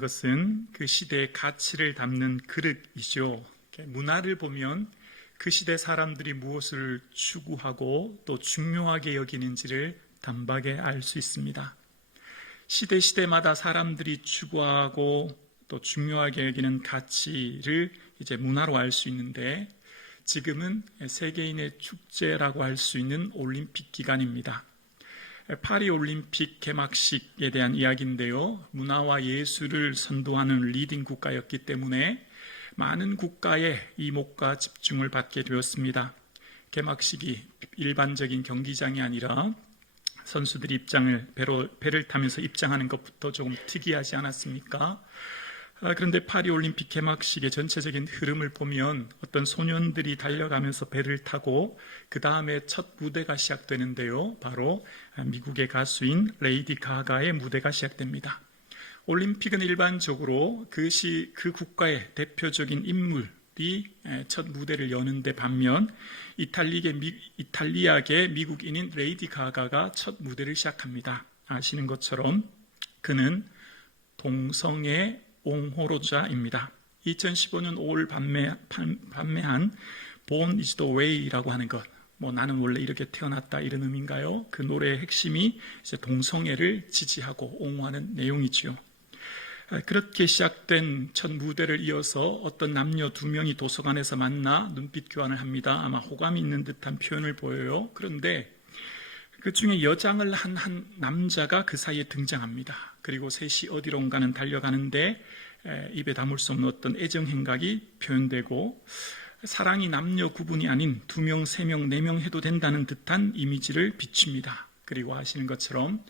것은 그 시대의 가치를 담는 그릇이죠. 문화를 보면 그 시대 사람들이 무엇을 추구하고 또 중요하게 여기는지를 단박에 알 수 있습니다. 시대마다 사람들이 추구하고 또 중요하게 여기는 가치를 이제 문화로 알 수 있는데, 지금은 세계인의 축제라고 할 수 있는 올림픽 기간입니다. 파리 올림픽 개막식에 대한 이야기인데요. 문화와 예술을 선도하는 리딩 국가였기 때문에 많은 국가의 이목과 집중을 받게 되었습니다. 개막식이 일반적인 경기장이 아니라 선수들이 배를 타면서 입장하는 것부터 조금 특이하지 않았습니까? 그런데 파리 올림픽 개막식의 전체적인 흐름을 보면 어떤 소년들이 달려가면서 배를 타고 그 다음에 첫 무대가 시작되는데요. 바로 미국의 가수인 레이디 가가의 무대가 시작됩니다. 올림픽은 일반적으로 그 국가의 대표적인 인물이 첫 무대를 여는데, 반면 이탈리아계 미국인인 레이디 가가가 첫 무대를 시작합니다. 아시는 것처럼 그는 동성애 옹호로자입니다. 2015년 5월 판매한 Born is the Way라고 하는 것, 나는 원래 이렇게 태어났다, 이런 의미인가요? 그 노래의 핵심이 이제 동성애를 지지하고 옹호하는 내용이지요. 그렇게 시작된 첫 무대를 이어서 어떤 남녀 두 명이 도서관에서 만나 눈빛 교환을 합니다. 아마 호감이 있는 듯한 표현을 보여요. 그런데 그 중에 여장을 한 남자가 그 사이에 등장합니다. 그리고 셋이 어디론가는 달려가는데 입에 담을 수 없는 어떤 애정 행각이 표현되고, 사랑이 남녀 구분이 아닌 2명, 3명, 4명 해도 된다는 듯한 이미지를 비춥니다. 그리고 아시는 것처럼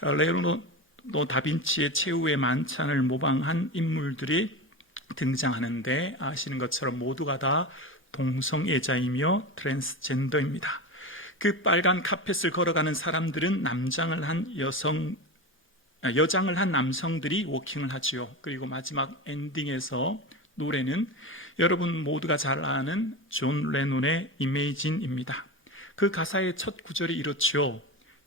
레오나르도 다빈치의 최후의 만찬을 모방한 인물들이 등장하는데, 아시는 것처럼 모두가 다 동성애자이며 트랜스젠더입니다. 그 빨간 카펫을 걸어가는 사람들은 여장을 한 남성들이 워킹을 하지요. 그리고 마지막 엔딩에서 노래는 여러분 모두가 잘 아는 존 레논의 Imagine입니다. 그 가사의 첫 구절이 이렇죠.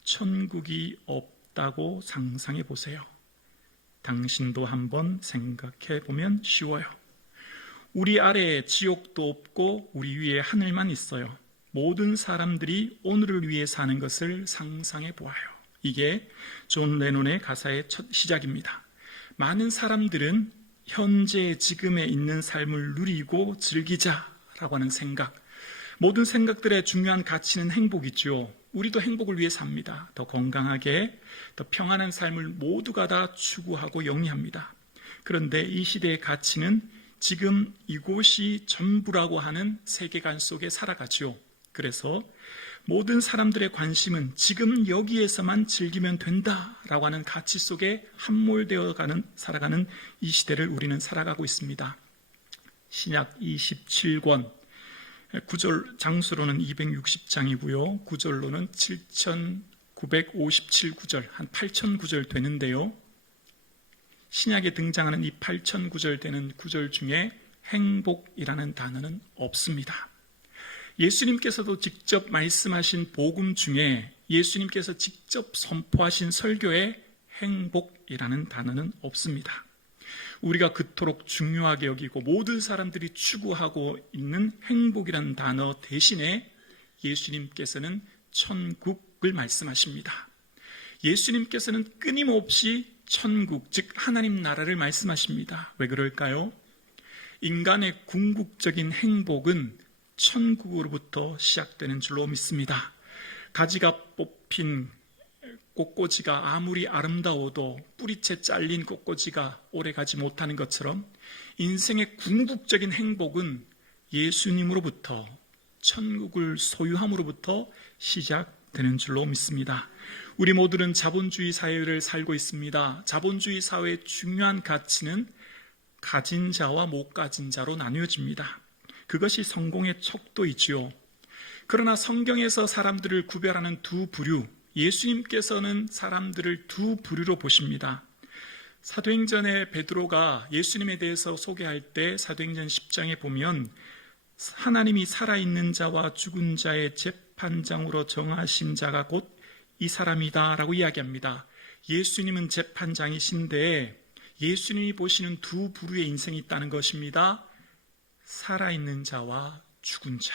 천국이 없다고 상상해 보세요. 당신도 한번 생각해 보면 쉬워요. 우리 아래에 지옥도 없고 우리 위에 하늘만 있어요. 모든 사람들이 오늘을 위해 사는 것을 상상해 보아요. 이게 존 레논의 가사의 첫 시작입니다. 많은 사람들은 현재 지금에 있는 삶을 누리고 즐기자라고 하는 생각, 모든 생각들의 중요한 가치는 행복이죠. 우리도 행복을 위해 삽니다. 더 건강하게, 더 평안한 삶을 모두가 다 추구하고 영위합니다. 그런데 이 시대의 가치는 지금 이곳이 전부라고 하는 세계관 속에 살아가죠. 그래서 모든 사람들의 관심은 지금 여기에서만 즐기면 된다라고 하는 가치 속에 함몰되어 살아가는 이 시대를 우리는 살아가고 있습니다. 신약 27권, 구절 장수로는 260장이고요. 구절로는 7,957구절, 한 8,000구절 되는데요. 신약에 등장하는 이 8,000구절 되는 구절 중에 행복이라는 단어는 없습니다. 예수님께서도 직접 말씀하신 복음 중에 예수님께서 직접 선포하신 설교에 행복이라는 단어는 없습니다. 우리가 그토록 중요하게 여기고 모든 사람들이 추구하고 있는 행복이라는 단어 대신에 예수님께서는 천국을 말씀하십니다. 예수님께서는 끊임없이 천국, 즉 하나님 나라를 말씀하십니다. 왜 그럴까요? 인간의 궁극적인 행복은 천국으로부터 시작되는 줄로 믿습니다. 가지가 뽑힌 꽃꽂이가 아무리 아름다워도 뿌리채 잘린 꽃꽂이가 오래가지 못하는 것처럼 인생의 궁극적인 행복은 예수님으로부터, 천국을 소유함으로부터 시작되는 줄로 믿습니다. 우리 모두는 자본주의 사회를 살고 있습니다. 자본주의 사회의 중요한 가치는 가진 자와 못 가진 자로 나뉘어집니다. 그것이 성공의 척도이지요. 그러나 성경에서 사람들을 구별하는 두 부류, 예수님께서는 사람들을 두 부류로 보십니다. 사도행전의 베드로가 예수님에 대해서 소개할 때 사도행전 10장에 보면 하나님이 살아있는 자와 죽은 자의 재판장으로 정하신 자가 곧 이 사람이다 라고 이야기합니다. 예수님은 재판장이신데 예수님이 보시는 두 부류의 인생이 있다는 것입니다. 살아있는 자와 죽은 자.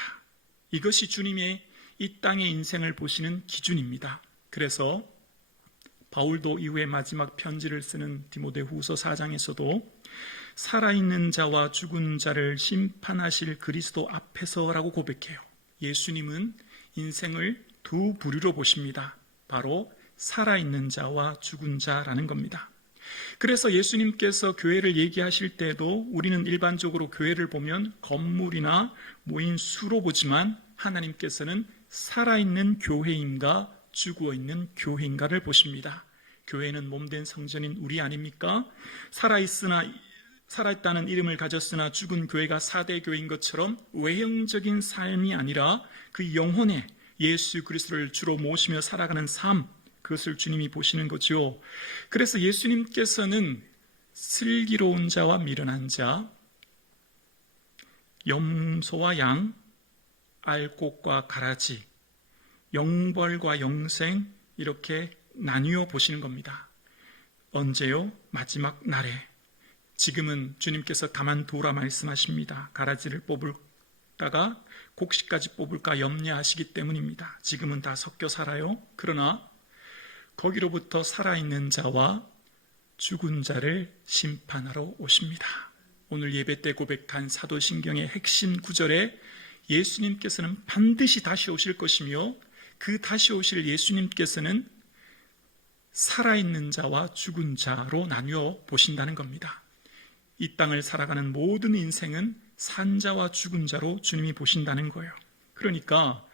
이것이 주님의 이 땅의 인생을 보시는 기준입니다. 그래서 바울도 이후에 마지막 편지를 쓰는 디모데후서 4장에서도 살아있는 자와 죽은 자를 심판하실 그리스도 앞에서라고 고백해요. 예수님은 인생을 두 부류로 보십니다. 바로 살아있는 자와 죽은 자라는 겁니다. 그래서 예수님께서 교회를 얘기하실 때도 우리는 일반적으로 교회를 보면 건물이나 모인 수로 보지만 하나님께서는 살아있는 교회인가 죽어있는 교회인가를 보십니다. 교회는 몸된 성전인 우리 아닙니까? 살아있다는 이름을 가졌으나 죽은 교회가 4대 교회인 것처럼 외형적인 삶이 아니라 그 영혼에 예수 그리스도를 주로 모시며 살아가는 삶, 그것을 주님이 보시는 거죠. 그래서 예수님께서는 슬기로운 자와 미련한 자, 염소와 양, 알곡과 가라지, 영벌과 영생 이렇게 나뉘어 보시는 겁니다. 언제요? 마지막 날에. 지금은 주님께서 가만두라 말씀하십니다. 가라지를 뽑을다가 곡식까지 뽑을까 염려하시기 때문입니다. 지금은 다 섞여 살아요. 그러나 거기로부터 살아있는 자와 죽은 자를 심판하러 오십니다. 오늘 예배 때 고백한 사도신경의 핵심 구절에 예수님께서는 반드시 다시 오실 것이며 그 다시 오실 예수님께서는 살아있는 자와 죽은 자로 나뉘어 보신다는 겁니다. 이 땅을 살아가는 모든 인생은 산 자와 죽은 자로 주님이 보신다는 거예요. 그러니까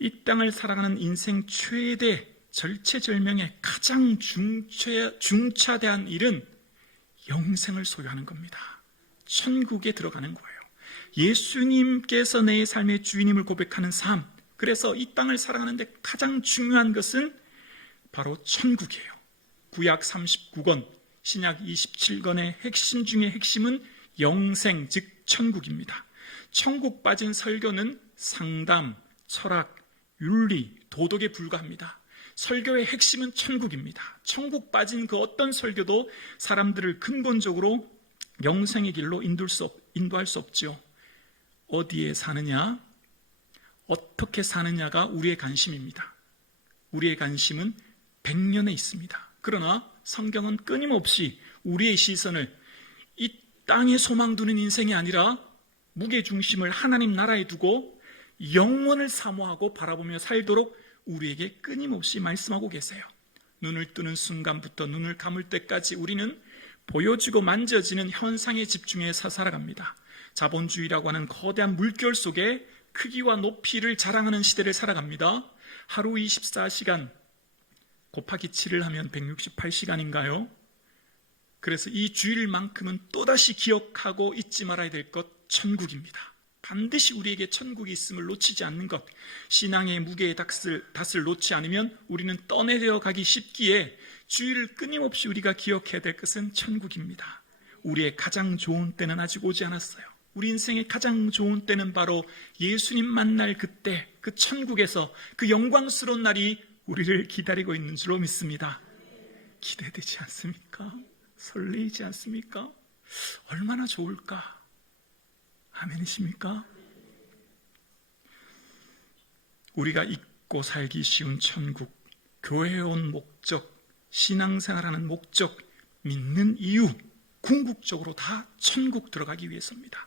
이 땅을 살아가는 인생 최대 절체절명의 가장 중차대한 일은 영생을 소유하는 겁니다. 천국에 들어가는 거예요. 예수님께서 내 삶의 주인임을 고백하는 삶. 그래서 이 땅을 살아가는데 가장 중요한 것은 바로 천국이에요. 구약 39권, 신약 27권의 핵심 중의 핵심은 영생, 즉 천국입니다. 천국 빠진 설교는 상담, 철학, 윤리, 도덕에 불과합니다. 설교의 핵심은 천국입니다. 천국 빠진 그 어떤 설교도 사람들을 근본적으로 영생의 길로 인도할 수 없죠. 어디에 사느냐, 어떻게 사느냐가 우리의 관심입니다. 우리의 관심은 100년에 있습니다. 그러나 성경은 끊임없이 우리의 시선을 이 땅에 소망 두는 인생이 아니라 무게중심을 하나님 나라에 두고 영원을 사모하고 바라보며 살도록 우리에게 끊임없이 말씀하고 계세요. 눈을 뜨는 순간부터 눈을 감을 때까지 우리는 보여지고 만져지는 현상에 집중해서 살아갑니다. 자본주의라고 하는 거대한 물결 속에 크기와 높이를 자랑하는 시대를 살아갑니다. 하루 24시간 곱하기 7을 하면 168시간인가요? 그래서 이 주일만큼은 또다시 기억하고 잊지 말아야 될 것, 천국입니다. 반드시 우리에게 천국이 있음을 놓치지 않는 것, 신앙의 무게의 닷을 놓지 않으면 우리는 떠내려 가기 쉽기에 주일을 끊임없이 우리가 기억해야 될 것은 천국입니다. 우리의 가장 좋은 때는 아직 오지 않았어요. 우리 인생의 가장 좋은 때는 바로 예수님 만날 그때, 그 천국에서 그 영광스러운 날이 우리를 기다리고 있는 줄로 믿습니다. 기대되지 않습니까? 설레이지 않습니까? 얼마나 좋을까? 아멘이십니까? 우리가 잊고 살기 쉬운 천국, 교회에 온 목적, 신앙생활하는 목적, 믿는 이유, 궁극적으로 다 천국 들어가기 위해서입니다.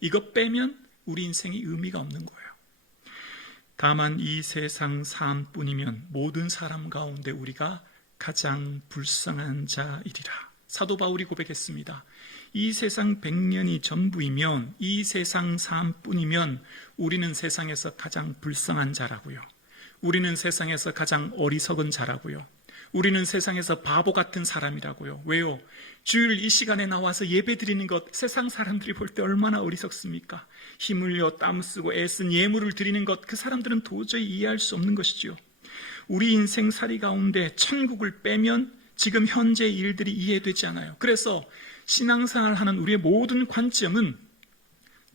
이것 빼면 우리 인생이 의미가 없는 거예요. 다만 이 세상 삶뿐이면 모든 사람 가운데 우리가 가장 불쌍한 자이리라. 사도 바울이 고백했습니다. 이 세상 100년이 전부이면, 이 세상 삶뿐이면 우리는 세상에서 가장 불쌍한 자라고요. 우리는 세상에서 가장 어리석은 자라고요. 우리는 세상에서 바보 같은 사람이라고요. 왜요? 주일 이 시간에 나와서 예배 드리는 것, 세상 사람들이 볼 때 얼마나 어리석습니까? 힘 흘려 땀 쓰고 애쓴 예물을 드리는 것, 그 사람들은 도저히 이해할 수 없는 것이지요. 우리 인생살이 가운데 천국을 빼면 지금 현재의 일들이 이해되지 않아요. 그래서 신앙생활을 하는 우리의 모든 관점은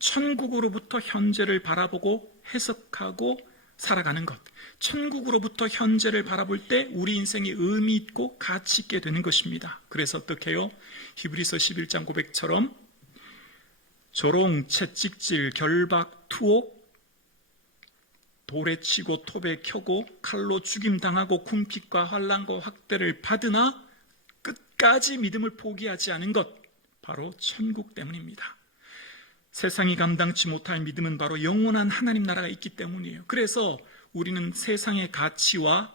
천국으로부터 현재를 바라보고 해석하고 살아가는 것, 천국으로부터 현재를 바라볼 때 우리 인생이 의미 있고 가치 있게 되는 것입니다. 그래서 어떻게 해요? 히브리서 11장 고백처럼 조롱, 채찍질, 결박, 투옥, 돌에 치고 톱에 켜고 칼로 죽임당하고 궁핍과 환난과 학대를 받으나 끝까지 믿음을 포기하지 않은 것, 바로 천국 때문입니다. 세상이 감당치 못할 믿음은 바로 영원한 하나님 나라가 있기 때문이에요. 그래서 우리는 세상의 가치와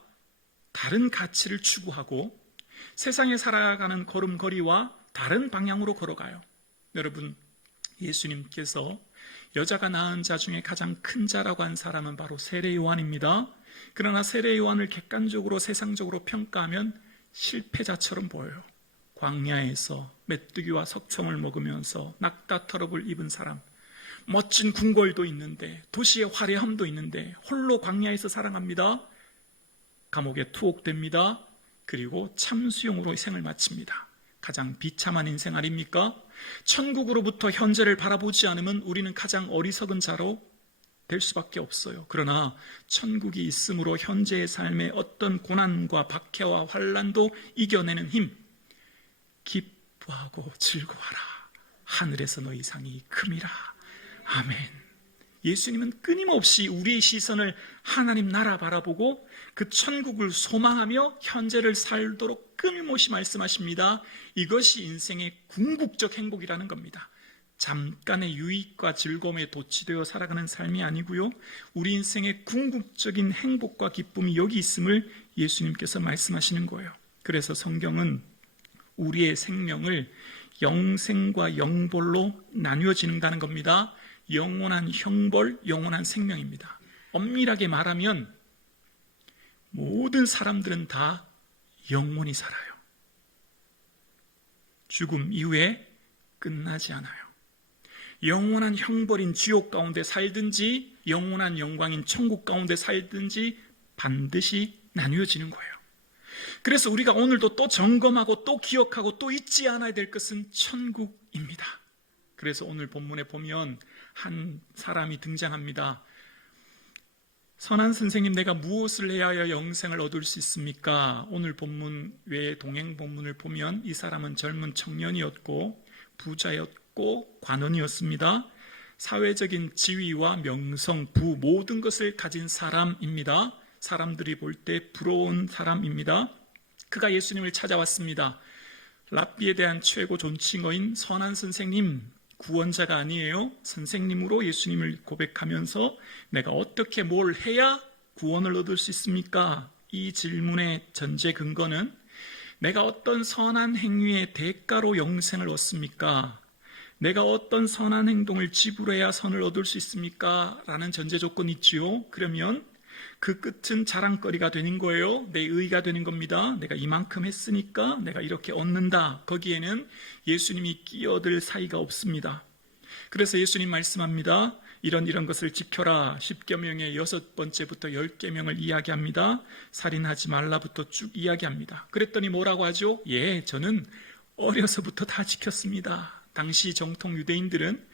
다른 가치를 추구하고 세상에 살아가는 걸음걸이와 다른 방향으로 걸어가요. 여러분, 예수님께서 여자가 낳은 자 중에 가장 큰 자라고 한 사람은 바로 세례 요한입니다. 그러나 세례 요한을 객관적으로 세상적으로 평가하면 실패자처럼 보여요. 광야에서 메뚜기와 석청을 먹으면서 낙타 털업을 입은 사람, 멋진 궁궐도 있는데 도시의 화려함도 있는데 홀로 광야에서 살아갑니다. 감옥에 투옥됩니다. 그리고 참수용으로 생을 마칩니다. 가장 비참한 인생 아닙니까? 천국으로부터 현재를 바라보지 않으면 우리는 가장 어리석은 자로 될 수밖에 없어요. 그러나 천국이 있으므로 현재의 삶의 어떤 고난과 박해와 환난도 이겨내는 힘, 기뻐하고 즐거워하라. 하늘에서 너희 상이 큼이라. 아멘. 예수님은 끊임없이 우리의 시선을 하나님 나라 바라보고 그 천국을 소망하며 현재를 살도록 끊임없이 말씀하십니다. 이것이 인생의 궁극적 행복이라는 겁니다. 잠깐의 유익과 즐거움에 도취되어 살아가는 삶이 아니고요, 우리 인생의 궁극적인 행복과 기쁨이 여기 있음을 예수님께서 말씀하시는 거예요. 그래서 성경은 우리의 생명을 영생과 영벌로 나뉘어지는다는 겁니다. 영원한 형벌, 영원한 생명입니다. 엄밀하게 말하면 모든 사람들은 다 영원히 살아요. 죽음 이후에 끝나지 않아요. 영원한 형벌인 지옥 가운데 살든지 영원한 영광인 천국 가운데 살든지 반드시 나뉘어지는 거예요. 그래서 우리가 오늘도 또 점검하고 또 기억하고 또 잊지 않아야 될 것은 천국입니다. 그래서 오늘 본문에 보면 한 사람이 등장합니다. 선한 선생님, 내가 무엇을 해야 하여 영생을 얻을 수 있습니까? 오늘 본문 외에 동행 본문을 보면 이 사람은 젊은 청년이었고 부자였고 관원이었습니다. 사회적인 지위와 명성, 부 모든 것을 가진 사람입니다. 사람들이 볼 때 부러운 사람입니다. 그가 예수님을 찾아왔습니다. 랍비에 대한 최고 존칭어인 선한 선생님, 구원자가 아니에요. 선생님으로 예수님을 고백하면서 내가 어떻게 뭘 해야 구원을 얻을 수 있습니까? 이 질문의 전제 근거는 내가 어떤 선한 행위의 대가로 영생을 얻습니까? 내가 어떤 선한 행동을 지불해야 선을 얻을 수 있습니까? 라는 전제 조건이 있지요. 그러면 그 끝은 자랑거리가 되는 거예요. 내 의의가 되는 겁니다. 내가 이만큼 했으니까 내가 이렇게 얻는다. 거기에는 예수님이 끼어들 사이가 없습니다. 그래서 예수님 말씀합니다. 이런 것을 지켜라. 10계명의 6번째부터 10계명을 이야기합니다. 살인하지 말라부터 쭉 이야기합니다. 그랬더니 뭐라고 하죠? 예, 저는 어려서부터 다 지켰습니다. 당시 정통 유대인들은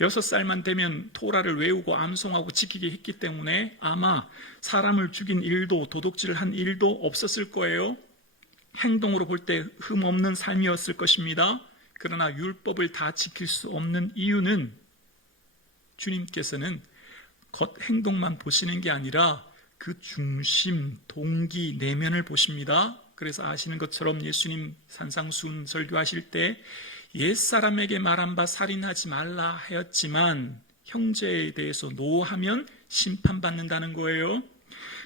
6살만 되면 토라를 외우고 암송하고 지키게 했기 때문에 아마 사람을 죽인 일도 도둑질을 한 일도 없었을 거예요. 행동으로 볼 때 흠없는 삶이었을 것입니다. 그러나 율법을 다 지킬 수 없는 이유는 주님께서는 겉 행동만 보시는 게 아니라 그 중심, 동기, 내면을 보십니다. 그래서 아시는 것처럼 예수님 산상수훈 설교하실 때 옛사람에게 말한 바 살인하지 말라 하였지만 형제에 대해서 노하면 심판받는다는 거예요.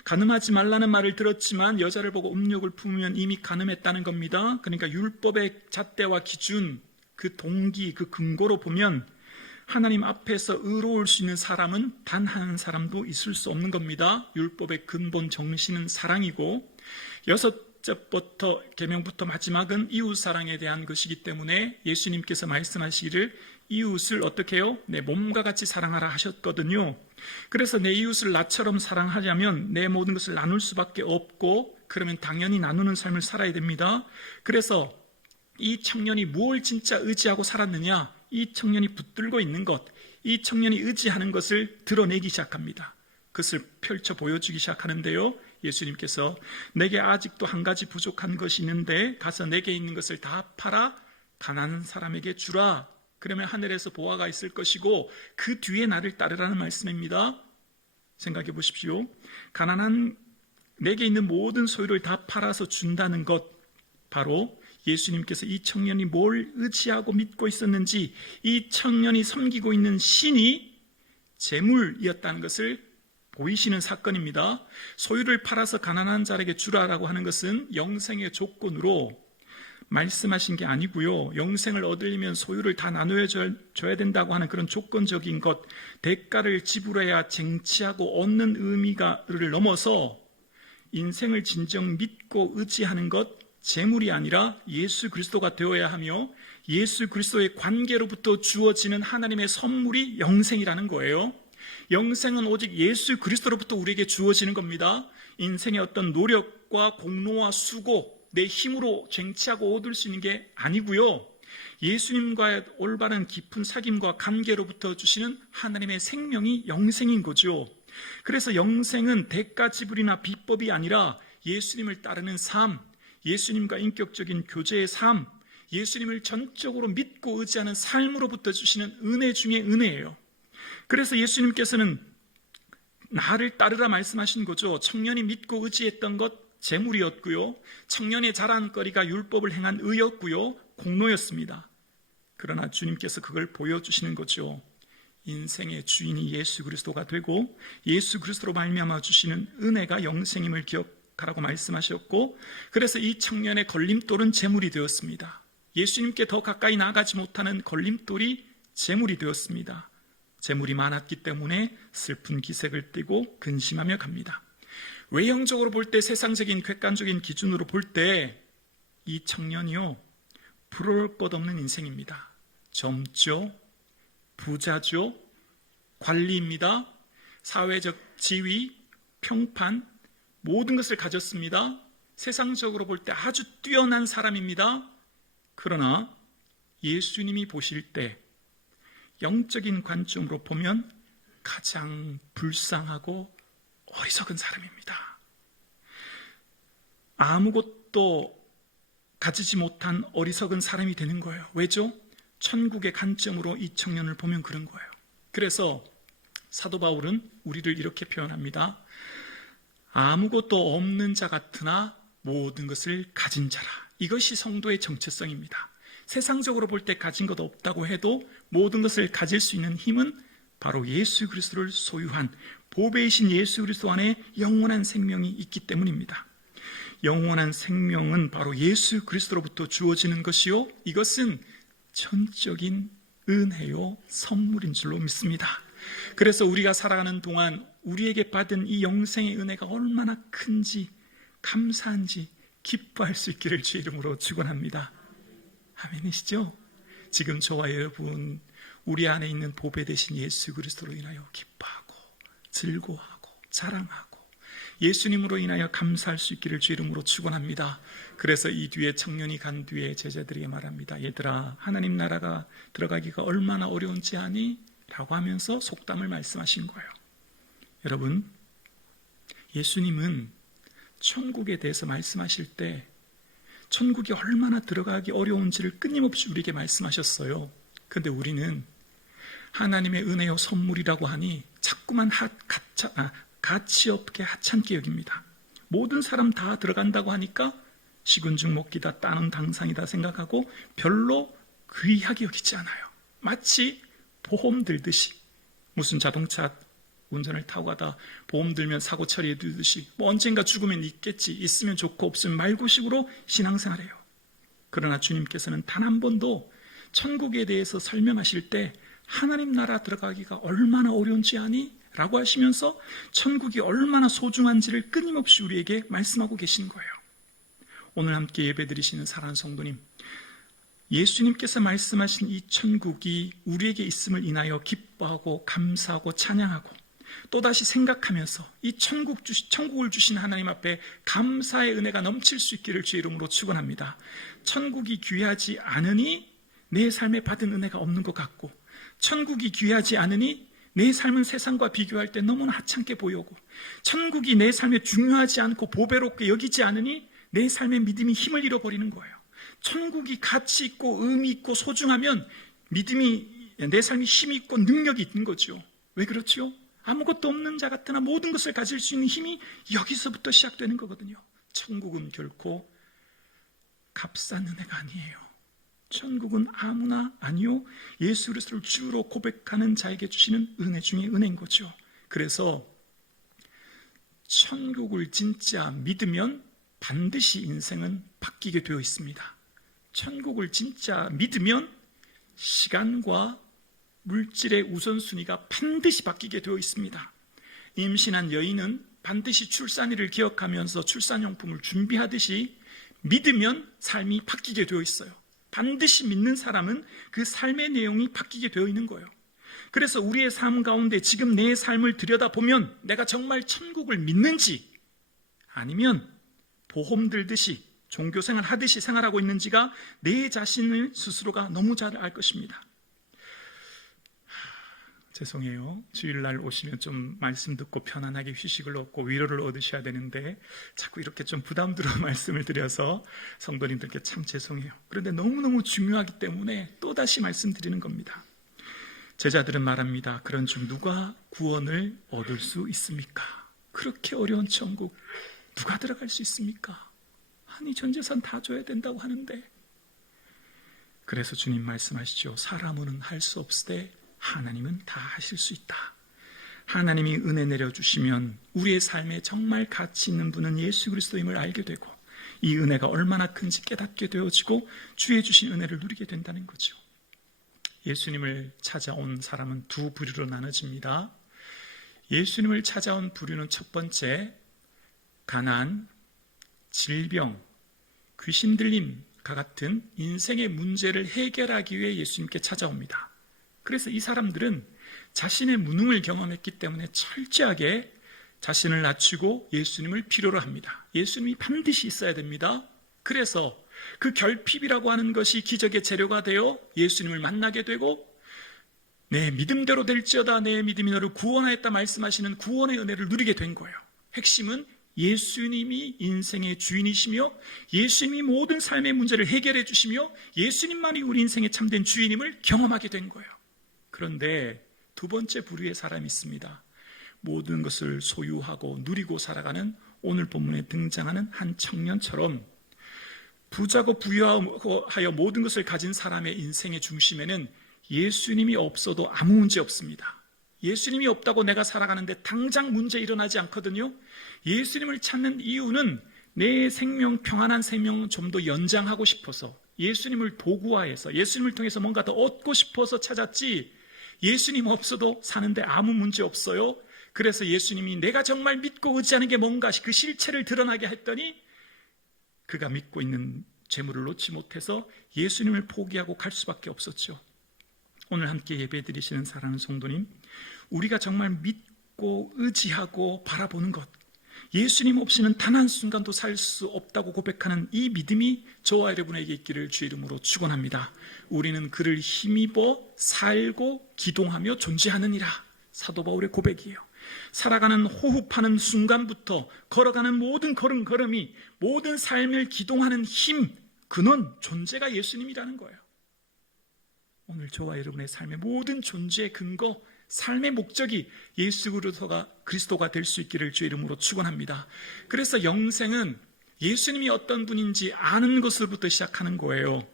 간음하지 말라는 말을 들었지만 여자를 보고 음욕을 품으면 이미 간음했다는 겁니다. 그러니까 율법의 잣대와 기준, 그 동기, 그 근거로 보면 하나님 앞에서 의로울 수 있는 사람은 단 한 사람도 있을 수 없는 겁니다. 율법의 근본 정신은 사랑이고 6절부터 계명부터 마지막은 이웃 사랑에 대한 것이기 때문에 예수님께서 말씀하시기를 이웃을 어떻게 해요? 내 몸과 같이 사랑하라 하셨거든요. 그래서 내 이웃을 나처럼 사랑하려면 내 모든 것을 나눌 수밖에 없고 그러면 당연히 나누는 삶을 살아야 됩니다. 그래서 이 청년이 뭘 진짜 의지하고 살았느냐? 이 청년이 붙들고 있는 것, 이 청년이 의지하는 것을 드러내기 시작합니다. 그것을 펼쳐 보여주기 시작하는데요. 예수님께서 내게 아직도 한 가지 부족한 것이 있는데 가서 내게 있는 것을 다 팔아 가난한 사람에게 주라. 그러면 하늘에서 보화가 있을 것이고 그 뒤에 나를 따르라는 말씀입니다. 생각해 보십시오. 가난한 내게 있는 모든 소유를 다 팔아서 준다는 것, 바로 예수님께서 이 청년이 뭘 의지하고 믿고 있었는지, 이 청년이 섬기고 있는 신이 재물이었다는 것을 보이시는 사건입니다. 소유를 팔아서 가난한 자에게 주라라고 하는 것은 영생의 조건으로 말씀하신 게 아니고요. 영생을 얻으려면 소유를 다 나눠줘야 된다고 하는 그런 조건적인 것, 대가를 지불해야 쟁취하고 얻는 의미를 넘어서 인생을 진정 믿고 의지하는 것, 재물이 아니라 예수 그리스도가 되어야 하며 예수 그리스도의 관계로부터 주어지는 하나님의 선물이 영생이라는 거예요. 영생은 오직 예수 그리스도로부터 우리에게 주어지는 겁니다. 인생의 어떤 노력과 공로와 수고, 내 힘으로 쟁취하고 얻을 수 있는 게 아니고요. 예수님과의 올바른 깊은 사귐과 관계로부터 주시는 하나님의 생명이 영생인 거죠. 그래서 영생은 대가 지불이나 비법이 아니라 예수님을 따르는 삶, 예수님과 인격적인 교제의 삶, 예수님을 전적으로 믿고 의지하는 삶으로부터 주시는 은혜 중에 은혜예요. 그래서 예수님께서는 나를 따르라 말씀하신 거죠. 청년이 믿고 의지했던 것 재물이었고요. 청년의 자랑거리가 율법을 행한 의였고요. 공로였습니다. 그러나 주님께서 그걸 보여주시는 거죠. 인생의 주인이 예수 그리스도가 되고 예수 그리스도로 말미암아 주시는 은혜가 영생임을 기억하라고 말씀하셨고, 그래서 이 청년의 걸림돌은 재물이 되었습니다. 예수님께 더 가까이 나아가지 못하는 걸림돌이 재물이 되었습니다. 재물이 많았기 때문에 슬픈 기색을 띠고 근심하며 갑니다. 외형적으로 볼 때, 세상적인 객관적인 기준으로 볼 때 이 청년이요, 부러울 것 없는 인생입니다. 젊죠, 부자죠, 관리입니다, 사회적 지위, 평판, 모든 것을 가졌습니다. 세상적으로 볼 때 아주 뛰어난 사람입니다. 그러나 예수님이 보실 때 영적인 관점으로 보면 가장 불쌍하고 어리석은 사람입니다. 아무것도 가지지 못한 어리석은 사람이 되는 거예요. 왜죠? 천국의 관점으로 이 청년을 보면 그런 거예요. 그래서 사도 바울은 우리를 이렇게 표현합니다. 아무것도 없는 자 같으나 모든 것을 가진 자라. 이것이 성도의 정체성입니다. 세상적으로 볼 때 가진 것 없다고 해도 모든 것을 가질 수 있는 힘은 바로 예수 그리스도를 소유한 보배이신 예수 그리스도 안에 영원한 생명이 있기 때문입니다. 영원한 생명은 바로 예수 그리스도로부터 주어지는 것이요, 이것은 전적인 은혜요 선물인 줄로 믿습니다. 그래서 우리가 살아가는 동안 우리에게 받은 이 영생의 은혜가 얼마나 큰지, 감사한지 기뻐할 수 있기를 주의 이름으로 축원합니다. 아멘이시죠? 지금 저와 여러분, 우리 안에 있는 보배 되신 예수 그리스도로 인하여 기뻐하고 즐거워하고 자랑하고 예수님으로 인하여 감사할 수 있기를 주의 이름으로 축원합니다. 그래서 이 뒤에 청년이 간 뒤에 제자들에게 말합니다. 얘들아, 하나님 나라가 들어가기가 얼마나 어려운지 아니? 라고 하면서 속담을 말씀하신 거예요. 여러분, 예수님은 천국에 대해서 말씀하실 때 천국이 얼마나 들어가기 어려운지를 끊임없이 우리에게 말씀하셨어요. 그런데 우리는 하나님의 은혜요 선물이라고 하니 자꾸만 가치 없게 하찮게 여깁니다. 모든 사람 다 들어간다고 하니까 식은죽 먹기다, 따는 당상이다 생각하고 별로 귀하게 여기지 않아요. 마치 보험 들듯이, 무슨 자동차 운전을 타고 가다 보험 들면 사고 처리해 두듯이 언젠가 죽으면 있겠지, 있으면 좋고 없으면 말고 식으로 신앙생활해요. 그러나 주님께서는 단 한 번도 천국에 대해서 설명하실 때 하나님 나라 들어가기가 얼마나 어려운지 아니? 라고 하시면서 천국이 얼마나 소중한지를 끊임없이 우리에게 말씀하고 계신 거예요. 오늘 함께 예배드리시는 사랑하는 성도님, 예수님께서 말씀하신 이 천국이 우리에게 있음을 인하여 기뻐하고 감사하고 찬양하고 또다시 생각하면서 이 천국을 주신 하나님 앞에 감사의 은혜가 넘칠 수 있기를 주의 이름으로 축원합니다. 천국이 귀하지 않으니 내 삶에 받은 은혜가 없는 것 같고, 천국이 귀하지 않으니 내 삶은 세상과 비교할 때 너무나 하찮게 보이고 천국이 내 삶에 중요하지 않고 보배롭게 여기지 않으니 내 삶의 믿음이 힘을 잃어버리는 거예요. 천국이 가치 있고 의미 있고 소중하면 믿음이, 내 삶이 힘이 있고 능력이 있는 거죠. 왜 그렇죠? 아무것도 없는 자 같으나 모든 것을 가질 수 있는 힘이 여기서부터 시작되는 거거든요. 천국은 결코 값싼 은혜가 아니에요. 천국은 아무나 아니요, 예수 그리스도를 주로 고백하는 자에게 주시는 은혜 중에 은혜인 거죠. 그래서 천국을 진짜 믿으면 반드시 인생은 바뀌게 되어 있습니다. 천국을 진짜 믿으면 시간과 물질의 우선순위가 반드시 바뀌게 되어 있습니다. 임신한 여인은 반드시 출산일을 기억하면서 출산용품을 준비하듯이 믿으면 삶이 바뀌게 되어 있어요. 반드시 믿는 사람은 그 삶의 내용이 바뀌게 되어 있는 거예요. 그래서 우리의 삶 가운데 지금 내 삶을 들여다보면 내가 정말 천국을 믿는지 아니면 보험 들듯이 종교생활 하듯이 생활하고 있는지가 내 자신을 스스로가 너무 잘 알 것입니다. 죄송해요. 주일날 오시면 좀 말씀 듣고 편안하게 휴식을 얻고 위로를 얻으셔야 되는데 자꾸 이렇게 좀 부담 들어 말씀을 드려서 성도님들께 참 죄송해요. 그런데 너무너무 중요하기 때문에 또다시 말씀드리는 겁니다. 제자들은 말합니다. 그런 중 누가 구원을 얻을 수 있습니까? 그렇게 어려운 천국 누가 들어갈 수 있습니까? 아니, 전 재산 다 줘야 된다고 하는데. 그래서 주님 말씀하시죠. 사람은 할 수 없으되 하나님은 다 하실 수 있다. 하나님이 은혜 내려주시면 우리의 삶에 정말 가치 있는 분은 예수 그리스도임을 알게 되고 이 은혜가 얼마나 큰지 깨닫게 되어지고 주의 주신 은혜를 누리게 된다는 거죠. 예수님을 찾아온 사람은 두 부류로 나눠집니다. 예수님을 찾아온 부류는 첫 번째, 가난, 질병, 귀신 들림과 같은 인생의 문제를 해결하기 위해 예수님께 찾아옵니다. 그래서 이 사람들은 자신의 무능을 경험했기 때문에 철저하게 자신을 낮추고 예수님을 필요로 합니다. 예수님이 반드시 있어야 됩니다. 그래서 그 결핍이라고 하는 것이 기적의 재료가 되어 예수님을 만나게 되고 내 믿음대로 될지어다 내 믿음이 너를 구원하였다 말씀하시는 구원의 은혜를 누리게 된 거예요. 핵심은 예수님이 인생의 주인이시며 예수님이 모든 삶의 문제를 해결해 주시며 예수님만이 우리 인생의 참된 주인임을 경험하게 된 거예요. 그런데 두 번째 부류의 사람이 있습니다. 모든 것을 소유하고 누리고 살아가는 오늘 본문에 등장하는 한 청년처럼 부자고 부유하여 모든 것을 가진 사람의 인생의 중심에는 예수님이 없어도 아무 문제 없습니다. 예수님이 없다고 내가 살아가는데 당장 문제 일어나지 않거든요. 예수님을 찾는 이유는 내 생명, 평안한 생명을 좀 더 연장하고 싶어서 예수님을 도구화해서 예수님을 통해서 뭔가 더 얻고 싶어서 찾았지 예수님 없어도 사는데 아무 문제 없어요. 그래서 예수님이 내가 정말 믿고 의지하는 게 뭔가 그 실체를 드러나게 했더니 그가 믿고 있는 재물을 놓지 못해서 예수님을 포기하고 갈 수밖에 없었죠. 오늘 함께 예배드리시는 사랑하는 성도님, 우리가 정말 믿고 의지하고 바라보는 것, 예수님 없이는 단 한순간도 살 수 없다고 고백하는 이 믿음이 저와 여러분에게 있기를 주의 이름으로 축원합니다. 우리는 그를 힘입어 살고 기동하며 존재하느니라. 사도 바울의 고백이에요. 살아가는 호흡하는 순간부터 걸어가는 모든 걸음걸음이 모든 삶을 기동하는 힘, 근원, 존재가 예수님이라는 거예요. 오늘 저와 여러분의 삶의 모든 존재의 근거, 삶의 목적이 예수 그리스도가 될 수 있기를 주의 이름으로 축원합니다. 그래서 영생은 예수님이 어떤 분인지 아는 것으로부터 시작하는 거예요.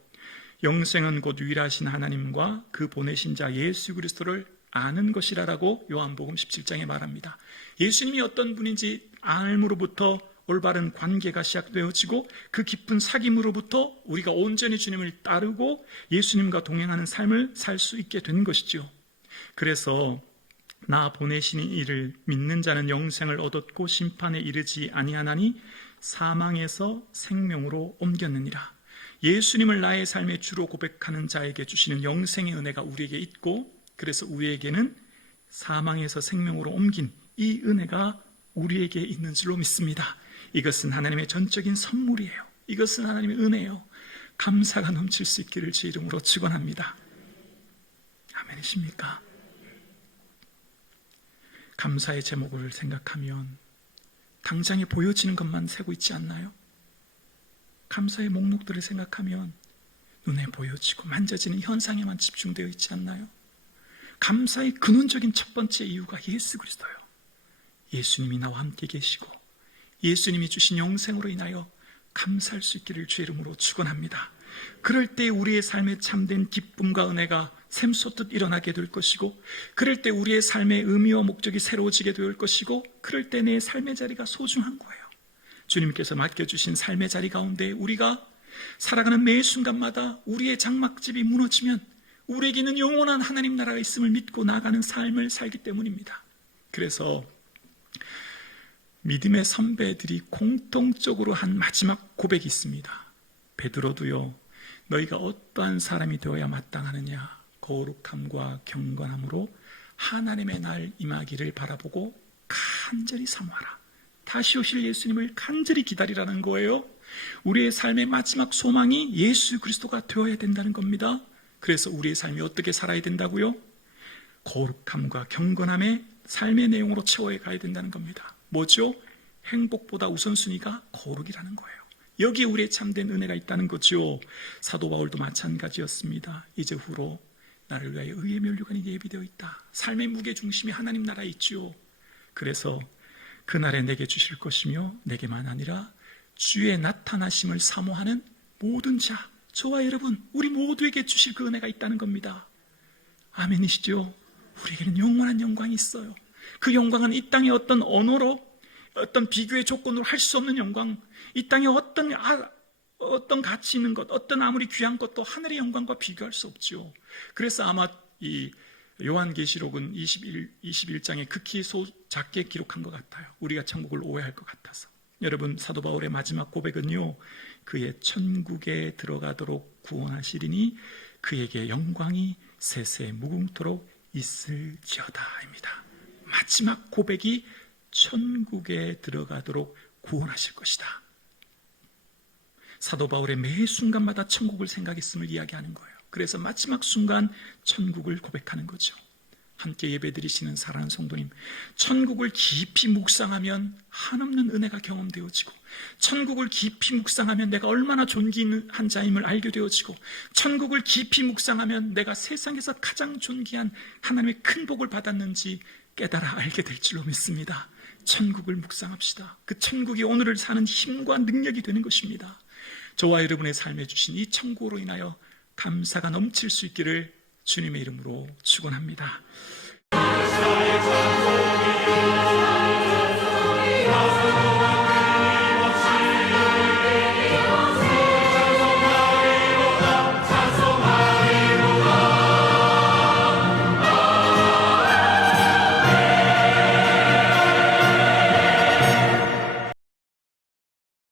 영생은 곧 유일하신 하나님과 그 보내신 자 예수 그리스도를 아는 것이라고 요한복음 17장에 말합니다. 예수님이 어떤 분인지 알므로부터 올바른 관계가 시작되어지고 그 깊은 사귐으로부터 우리가 온전히 주님을 따르고 예수님과 동행하는 삶을 살 수 있게 된 것이죠. 그래서 나 보내신 이를 믿는 자는 영생을 얻었고 심판에 이르지 아니하나니 사망에서 생명으로 옮겼느니라. 예수님을 나의 삶의 주로 고백하는 자에게 주시는 영생의 은혜가 우리에게 있고 그래서 우리에게는 사망에서 생명으로 옮긴 이 은혜가 우리에게 있는 줄로 믿습니다. 이것은 하나님의 전적인 선물이에요. 이것은 하나님의 은혜예요. 감사가 넘칠 수 있기를 주의 이름으로 축원합니다. 아멘이십니까? 감사의 제목을 생각하면 당장에 보여지는 것만 세고 있지 않나요? 감사의 목록들을 생각하면 눈에 보여지고 만져지는 현상에만 집중되어 있지 않나요? 감사의 근원적인 첫 번째 이유가 예수 그리스도예요. 예수님이 나와 함께 계시고 예수님이 주신 영생으로 인하여 감사할 수 있기를 주의 이름으로 축원합니다. 그럴 때 우리의 삶에 참된 기쁨과 은혜가 샘솟듯 일어나게 될 것이고, 그럴 때 우리의 삶의 의미와 목적이 새로워지게 될 것이고, 그럴 때 내 삶의 자리가 소중한 거예요. 주님께서 맡겨주신 삶의 자리 가운데 우리가 살아가는 매 순간마다 우리의 장막집이 무너지면 우리에게는 영원한 하나님 나라가 있음을 믿고 나아가는 삶을 살기 때문입니다. 그래서 믿음의 선배들이 공통적으로 한 마지막 고백이 있습니다. 베드로도요, 너희가 어떠한 사람이 되어야 마땅하느냐? 거룩함과 경건함으로 하나님의 날 임하기를 바라보고 간절히 사모하라. 다시 오실 예수님을 간절히 기다리라는 거예요. 우리의 삶의 마지막 소망이 예수 그리스도가 되어야 된다는 겁니다. 그래서 우리의 삶이 어떻게 살아야 된다고요? 거룩함과 경건함의 삶의 내용으로 채워야 가야 된다는 겁니다. 뭐죠? 행복보다 우선순위가 거룩이라는 거예요. 여기에 우리의 참된 은혜가 있다는 거죠. 사도 바울도 마찬가지였습니다. 이제 후로 나를 위하여 의의 면류관이 예비되어 있다. 삶의 무게중심이 하나님 나라에 있죠. 그래서 그날에 내게 주실 것이며 내게만 아니라 주의 나타나심을 사모하는 모든 자, 저와 여러분, 우리 모두에게 주실 그 은혜가 있다는 겁니다. 아멘이시죠? 우리에게는 영원한 영광이 있어요. 그 영광은 이 땅의 어떤 언어로, 어떤 비교의 조건으로 할 수 없는 영광, 이 땅에 어떤 가치 있는 것, 어떤 아무리 귀한 것도 하늘의 영광과 비교할 수 없죠. 그래서 아마 이 요한계시록은 21장에 극히 작게 기록한 것 같아요. 우리가 천국을 오해할 것 같아서. 여러분, 사도 바울의 마지막 고백은요, 그의 천국에 들어가도록 구원하시리니 그에게 영광이 세세 무궁토록 있을지어다입니다. 마지막 고백이 천국에 들어가도록 구원하실 것이다. 사도 바울의 매 순간마다 천국을 생각했음을 이야기하는 거예요. 그래서 마지막 순간 천국을 고백하는 거죠. 함께 예배드리시는 사랑하는 성도님, 천국을 깊이 묵상하면 한없는 은혜가 경험되어지고, 천국을 깊이 묵상하면 내가 얼마나 존귀한 자임을 알게 되어지고, 천국을 깊이 묵상하면 내가 세상에서 가장 존귀한 하나님의 큰 복을 받았는지 깨달아 알게 될 줄로 믿습니다. 천국을 묵상합시다. 그 천국이 오늘을 사는 힘과 능력이 되는 것입니다. 저와 여러분의 삶에 주신 이 천국으로 인하여 감사가 넘칠 수 있기를 주님의 이름으로 축원합니다. 감사의 찬송이